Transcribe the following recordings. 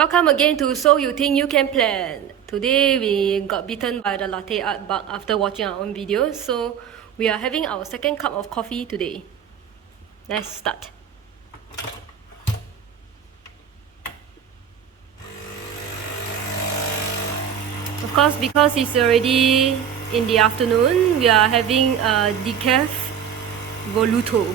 Welcome again to So You Think You Can Plan. Today we got bitten by the latte art bug after watching our own videos, so we are having our second cup of coffee today. Let's start. Of course, because it's already in the afternoon, we are having a decaf voluto.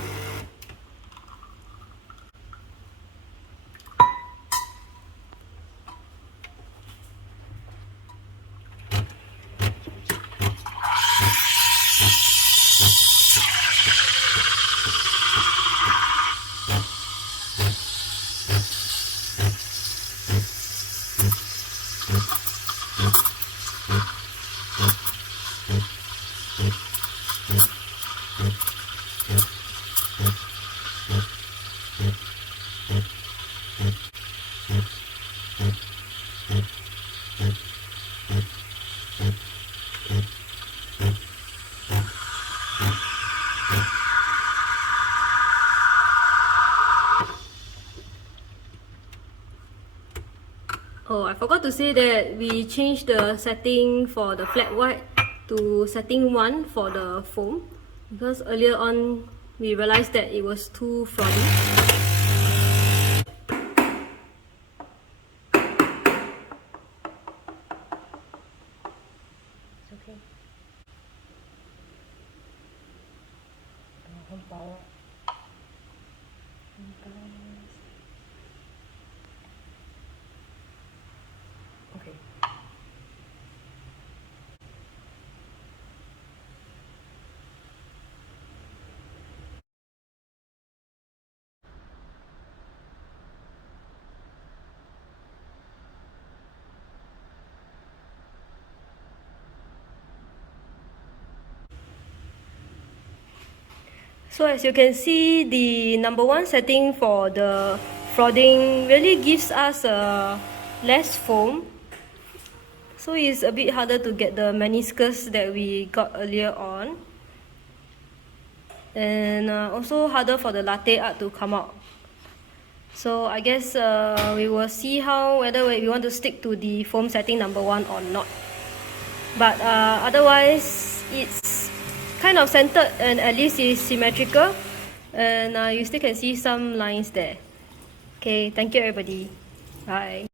Oh, I forgot to say that we changed the setting for the flat white to setting 1 for the foam, because earlier on we realized that it was too frothy. It's okay. Okay. So as you can see, the number 1 setting for the frothing really gives us less foam. So it's a bit harder to get the meniscus that we got earlier on. And also harder for the latte art to come out. So I guess we will see whether we want to stick to the foam setting number 1 or not. But otherwise, it's kind of centered and at least it's symmetrical, and you still can see some lines there. Okay, thank you everybody. Bye.